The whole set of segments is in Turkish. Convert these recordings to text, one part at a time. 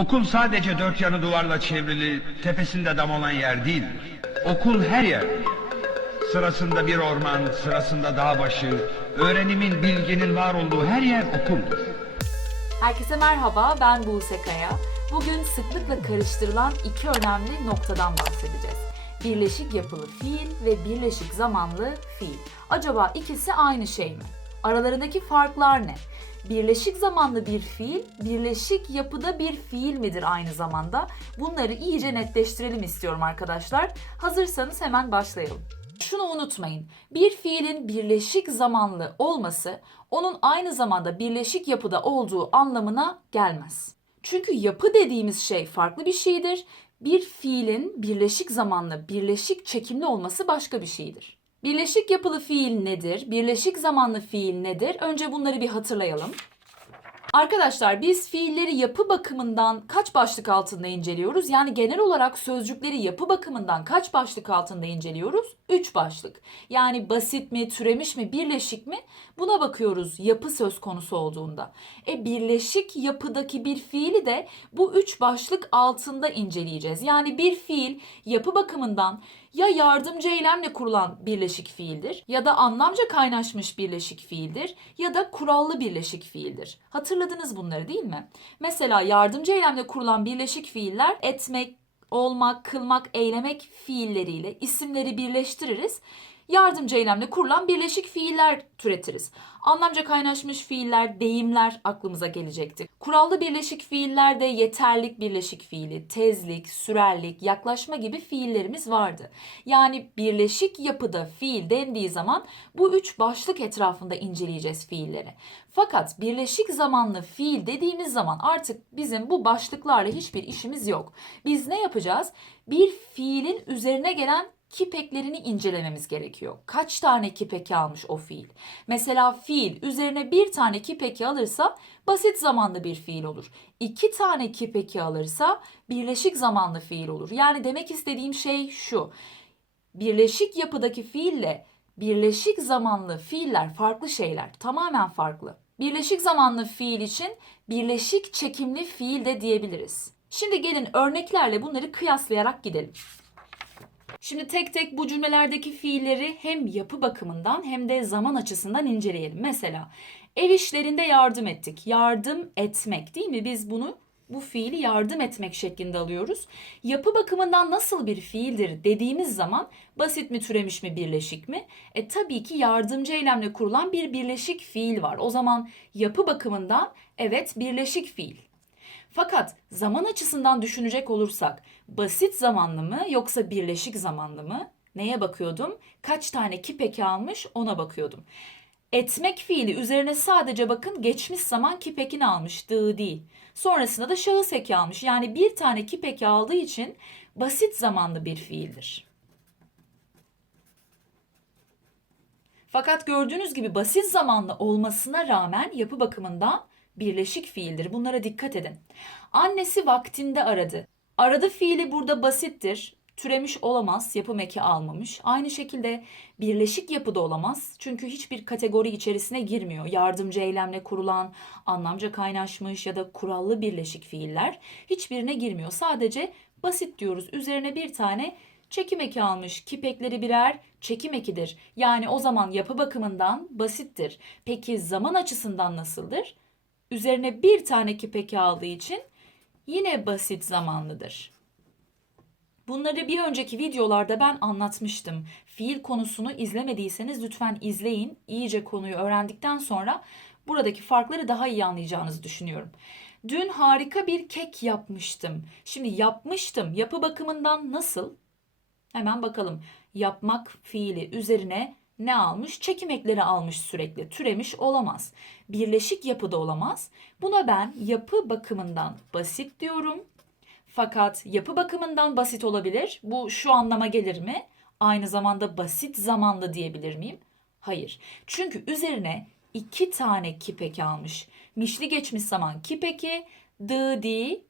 Okul sadece dört yanı duvarla çevrili, tepesinde dam olan yer değildir. Okul her yer. Sırasında bir orman, sırasında dağ başı, öğrenimin, bilginin var olduğu her yer okuldur. Herkese merhaba, ben Buse Kaya. Bugün sıklıkla karıştırılan iki önemli noktadan bahsedeceğiz. Birleşik yapılı fiil ve birleşik zamanlı fiil. Acaba ikisi aynı şey mi? Aralarındaki farklar ne? Birleşik zamanlı bir fiil, birleşik yapıda bir fiil midir aynı zamanda? Bunları iyice netleştirelim istiyorum arkadaşlar. Hazırsanız hemen başlayalım. Şunu unutmayın. Bir fiilin birleşik zamanlı olması onun aynı zamanda birleşik yapıda olduğu anlamına gelmez. Çünkü yapı dediğimiz şey farklı bir şeydir. Bir fiilin birleşik zamanlı, birleşik çekimli olması başka bir şeydir. Birleşik yapılı fiil nedir? Birleşik zamanlı fiil nedir? Önce bunları bir hatırlayalım. Arkadaşlar biz fiilleri yapı bakımından kaç başlık altında inceliyoruz? Yani genel olarak sözcükleri yapı bakımından kaç başlık altında inceliyoruz? 3 başlık. Yani basit mi, türemiş mi, birleşik mi? Buna bakıyoruz yapı söz konusu olduğunda. E birleşik yapıdaki bir fiili de bu 3 başlık altında inceleyeceğiz. Yani bir fiil yapı bakımından ya yardımcı eylemle kurulan birleşik fiildir ya da anlamca kaynaşmış birleşik fiildir ya da kurallı birleşik fiildir. Hatırladınız bunları değil mi? Mesela yardımcı eylemle kurulan birleşik fiiller etmek, olmak, kılmak, eylemek fiilleriyle isimleri birleştiririz. Yardımcı eylemle kurulan birleşik fiiller türetiriz. Anlamca kaynaşmış fiiller, deyimler aklımıza gelecekti. Kurallı birleşik fiillerde yeterlik birleşik fiili, tezlik, sürerlik, yaklaşma gibi fiillerimiz vardı. Yani birleşik yapıda fiil dendiği zaman bu üç başlık etrafında inceleyeceğiz fiilleri. Fakat birleşik zamanlı fiil dediğimiz zaman artık bizim bu başlıklarla hiçbir işimiz yok. Biz ne yapacağız? Bir fiilin üzerine gelen kipeklerini incelememiz gerekiyor. Kaç tane kipeki almış o fiil? Mesela fiil üzerine bir tane kipeki alırsa basit zamanlı bir fiil olur. İki tane kipeki alırsa birleşik zamanlı fiil olur. Yani demek istediğim şey şu. Birleşik yapıdaki fiille birleşik zamanlı fiiller farklı şeyler. Tamamen farklı. Birleşik zamanlı fiil için birleşik çekimli fiil de diyebiliriz. Şimdi gelin örneklerle bunları kıyaslayarak gidelim. Şimdi tek tek bu cümlelerdeki fiilleri hem yapı bakımından hem de zaman açısından inceleyelim. Mesela ev işlerinde yardım ettik. Yardım etmek değil mi? Biz bunu bu fiili yardım etmek şeklinde alıyoruz. Yapı bakımından nasıl bir fiildir dediğimiz zaman basit mi türemiş mi birleşik mi? E tabii ki yardımcı eylemle kurulan bir birleşik fiil var. O zaman yapı bakımından evet birleşik fiil. Fakat zaman açısından düşünecek olursak basit zamanlı mı yoksa birleşik zamanlı mı? Neye bakıyordum? Kaç tane kipeki almış ona bakıyordum. Etmek fiili üzerine sadece bakın geçmiş zaman kipekini almış, dığı değil. Sonrasında da şahıs eki almış. Yani bir tane kipeki aldığı için basit zamanlı bir fiildir. Fakat gördüğünüz gibi basit zamanlı olmasına rağmen yapı bakımından birleşik fiildir. Bunlara dikkat edin. Annesi vaktinde aradı. Aradı fiili burada basittir. Türemiş olamaz, yapım eki almamış. Aynı şekilde birleşik yapıda olamaz. Çünkü hiçbir kategori içerisine girmiyor. Yardımcı eylemle kurulan, anlamca kaynaşmış ya da kurallı birleşik fiiller hiçbirine girmiyor. Sadece basit diyoruz. Üzerine bir tane çekim eki almış. Kipekleri birer çekim ekidir. Yani o zaman yapı bakımından basittir. Peki zaman açısından nasıldır? Üzerine bir tane kipeki aldığı için yine basit zamanlıdır. Bunları bir önceki videolarda ben anlatmıştım. Fiil konusunu izlemediyseniz lütfen izleyin. İyice konuyu öğrendikten sonra buradaki farkları daha iyi anlayacağınızı düşünüyorum. Dün harika bir kek yapmıştım. Şimdi yapmıştım yapı bakımından nasıl? Hemen bakalım. Yapmak fiili üzerine ne almış? Çekim ekleri almış sürekli. Türemiş olamaz. Birleşik yapıda olamaz. Buna ben yapı bakımından basit diyorum. Fakat yapı bakımından basit olabilir. Bu şu anlama gelir mi? Aynı zamanda basit zamanlı diyebilir miyim? Hayır. Çünkü üzerine iki tane kipeki almış. Mişli geçmiş zaman kipeki, dı di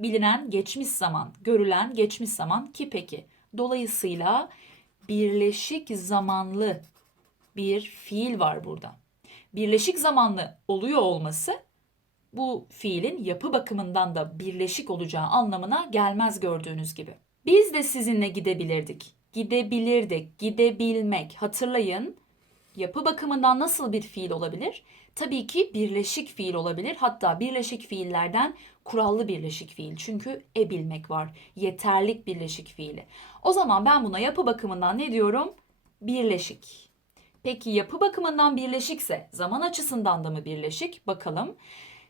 bilinen geçmiş zaman, görülen geçmiş zaman kipeki. Dolayısıyla birleşik zamanlı bir fiil var burada. Birleşik zamanlı oluyor olması bu fiilin yapı bakımından da birleşik olacağı anlamına gelmez gördüğünüz gibi. Biz de sizinle gidebilirdik. Gidebilirdik, gidebilmek. Hatırlayın. Yapı bakımından nasıl bir fiil olabilir? Tabii ki birleşik fiil olabilir. Hatta birleşik fiillerden kurallı birleşik fiil. Çünkü e bilmek var. Yeterlik birleşik fiili. O zaman ben buna yapı bakımından ne diyorum? Birleşik. Peki yapı bakımından birleşikse zaman açısından da mı birleşik? Bakalım.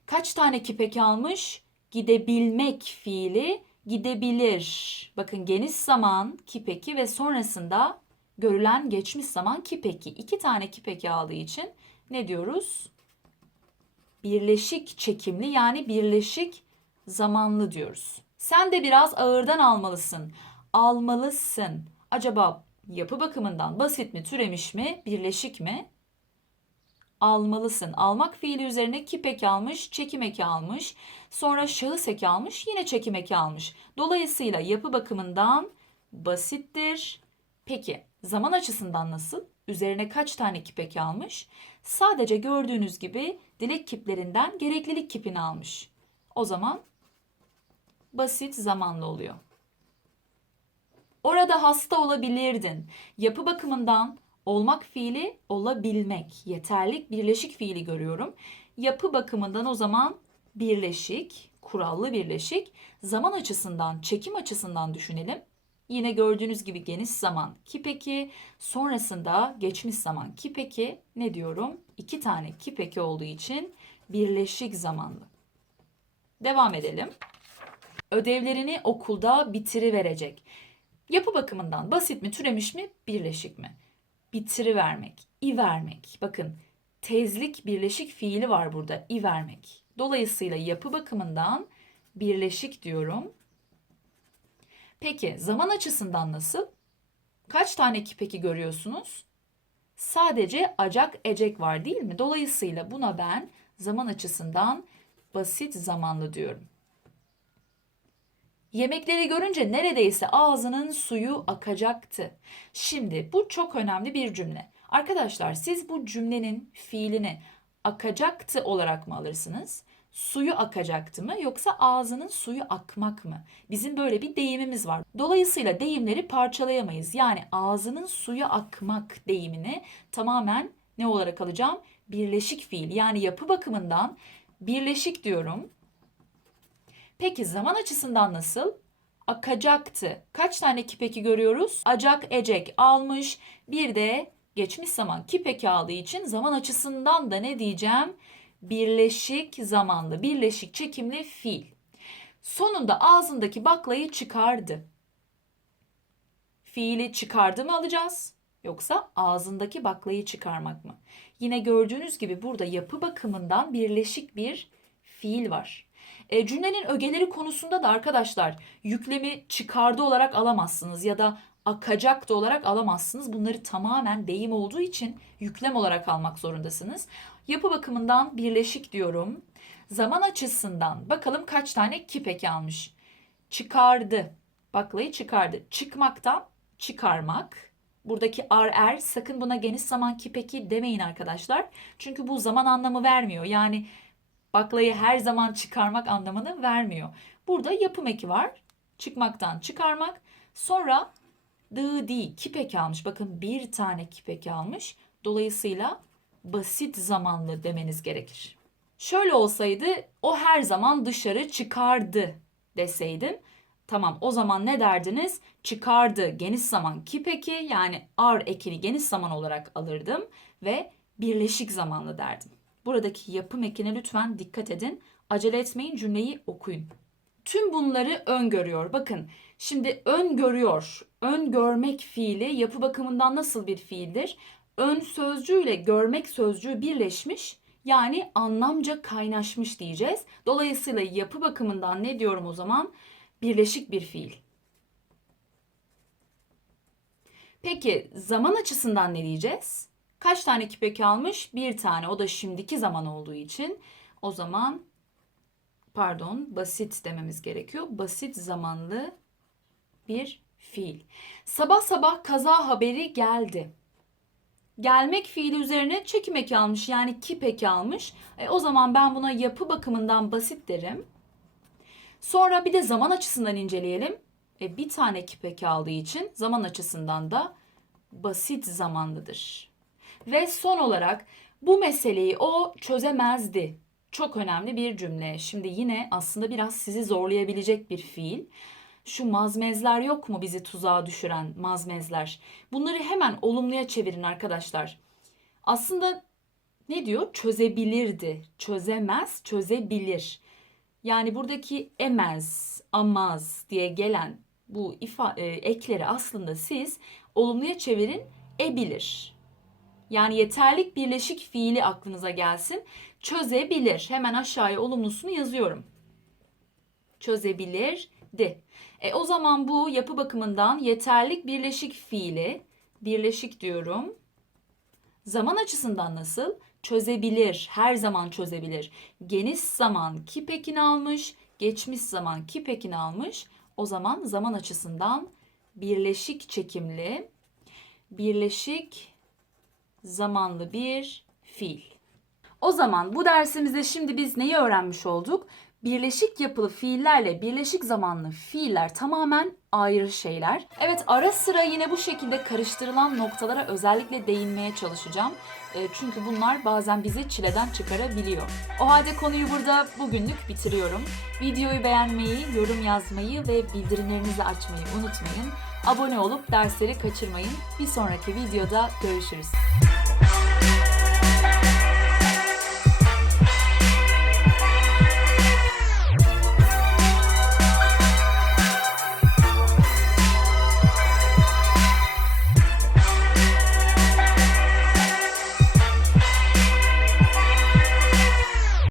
Kaç tane kipek almış? Gidebilmek fiili gidebilir. Bakın geniş zaman kipeki ve sonrasında görülen geçmiş zaman kipeki. İki tane kipeki aldığı için ne diyoruz? Birleşik çekimli yani birleşik zamanlı diyoruz. Sen de biraz ağırdan almalısın. Almalısın. Acaba yapı bakımından basit mi, türemiş mi, birleşik mi? Almalısın. Almak fiili üzerine kip eki almış, çekim eki almış. Sonra şahıs eki almış, yine çekim eki almış. Dolayısıyla yapı bakımından basittir. Peki zaman açısından nasıl? Üzerine kaç tane kip eki almış? Sadece gördüğünüz gibi dilek kiplerinden gereklilik kipini almış. O zaman basit zamanlı oluyor. Orada hasta olabilirdin. Yapı bakımından olmak fiili olabilmek. Yeterlik birleşik fiili görüyorum. Yapı bakımından o zaman birleşik, kurallı birleşik. Zaman açısından, çekim açısından düşünelim. Yine gördüğünüz gibi geniş zaman kipeki, sonrasında geçmiş zaman kipeki ne diyorum? İki tane kipeki olduğu için birleşik zamanlı. Devam edelim. Ödevlerini okulda bitiriverecek. Yapı bakımından basit mi, türemiş mi, birleşik mi? Bitirivermek, i vermek. Bakın tezlik birleşik fiili var burada, i vermek. Dolayısıyla yapı bakımından birleşik diyorum. Peki zaman açısından nasıl? Kaç tane kipeki görüyorsunuz? Sadece acak ecek var değil mi? Dolayısıyla buna ben zaman açısından basit zamanlı diyorum. Yemekleri görünce neredeyse ağzının suyu akacaktı. Şimdi bu çok önemli bir cümle. Arkadaşlar siz bu cümlenin fiilini akacaktı olarak mı alırsınız? Suyu akacaktı mı yoksa ağzının suyu akmak mı? Bizim böyle bir deyimimiz var. Dolayısıyla deyimleri parçalayamayız. Yani ağzının suyu akmak deyimini tamamen ne olarak alacağım? Birleşik fiil. Yani yapı bakımından birleşik diyorum. Peki zaman açısından nasıl? Akacaktı. Kaç tane kipeki görüyoruz? Acak, ecek almış. Bir de geçmiş zaman kipeki aldığı için zaman açısından da ne diyeceğim? Birleşik zamanlı, birleşik çekimli fiil. Sonunda ağzındaki baklayı çıkardı. Fiili çıkardı mı alacağız? Yoksa ağzındaki baklayı çıkarmak mı? Yine gördüğünüz gibi burada yapı bakımından birleşik bir fiil var. E, cümlenin ögeleri konusunda da arkadaşlar yüklemi çıkardı olarak alamazsınız ya da akacaktı olarak alamazsınız. Bunları tamamen deyim olduğu için yüklem olarak almak zorundasınız. Yapı bakımından birleşik diyorum. Zaman açısından bakalım kaç tane kipek almış. Çıkardı. Baklayı çıkardı. Çıkmaktan çıkarmak. Buradaki ar er sakın buna geniş zaman kipeki demeyin arkadaşlar. Çünkü bu zaman anlamı vermiyor. Yani baklayı her zaman çıkarmak anlamını vermiyor. Burada yapım eki var. Çıkmaktan çıkarmak. Sonra dı di kipek almış. Bakın bir tane kipek almış. Dolayısıyla basit zamanlı demeniz gerekir. Şöyle olsaydı o her zaman dışarı çıkardı deseydim. Tamam o zaman ne derdiniz? Çıkardı geniş zaman kipeki yani ar ekini geniş zaman olarak alırdım ve birleşik zamanlı derdim. Buradaki yapım ekine lütfen dikkat edin. Acele etmeyin cümleyi okuyun. Tüm bunları öngörüyor. Bakın şimdi öngörüyor. Öngörmek fiili yapı bakımından nasıl bir fiildir? Ön sözcüğüyle görmek sözcüğü birleşmiş yani anlamca kaynaşmış diyeceğiz. Dolayısıyla yapı bakımından ne diyorum o zaman? Birleşik bir fiil. Peki zaman açısından ne diyeceğiz? Kaç tane kipek almış? Bir tane. O da şimdiki zaman olduğu için. O zaman pardon basit dememiz gerekiyor. Basit zamanlı bir fiil. Sabah sabah kaza haberi geldi. Gelmek fiili üzerine çekim eki almış yani kip eki almış. E, o zaman ben buna yapı bakımından basit derim. Sonra bir de zaman açısından inceleyelim. E, bir tane kip eki aldığı için zaman açısından da basit zamanlıdır. Ve son olarak bu meseleyi o çözemezdi. Çok önemli bir cümle. Şimdi yine aslında biraz sizi zorlayabilecek bir fiil. Şu mazmezler yok mu bizi tuzağa düşüren mazmezler? Bunları hemen olumluya çevirin arkadaşlar. Aslında ne diyor? Çözebilirdi. Çözemez, çözebilir. Yani buradaki emez, amaz diye gelen bu ifa e, ekleri aslında siz olumluya çevirin ebilir. Yani yeterlik birleşik fiili aklınıza gelsin. Çözebilir. Hemen aşağıya olumlusunu yazıyorum. Çözebilirdi. E, o zaman bu yapı bakımından yeterlik birleşik fiili, birleşik diyorum. Zaman açısından nasıl? Çözebilir, her zaman çözebilir. Geniş zaman kip ekini almış, geçmiş zaman kip ekini almış. O zaman zaman açısından birleşik çekimli, birleşik zamanlı bir fiil. O zaman bu dersimizde şimdi biz neyi öğrenmiş olduk? Birleşik yapılı fiillerle birleşik zamanlı fiiller tamamen ayrı şeyler. Evet ara sıra yine bu şekilde karıştırılan noktalara özellikle değinmeye çalışacağım. E, Çünkü bunlar bazen bizi çileden çıkarabiliyor. O halde konuyu burada bugünlük bitiriyorum. Videoyu beğenmeyi, yorum yazmayı ve bildirimlerinizi açmayı unutmayın. Abone olup dersleri kaçırmayın. Bir sonraki videoda görüşürüz.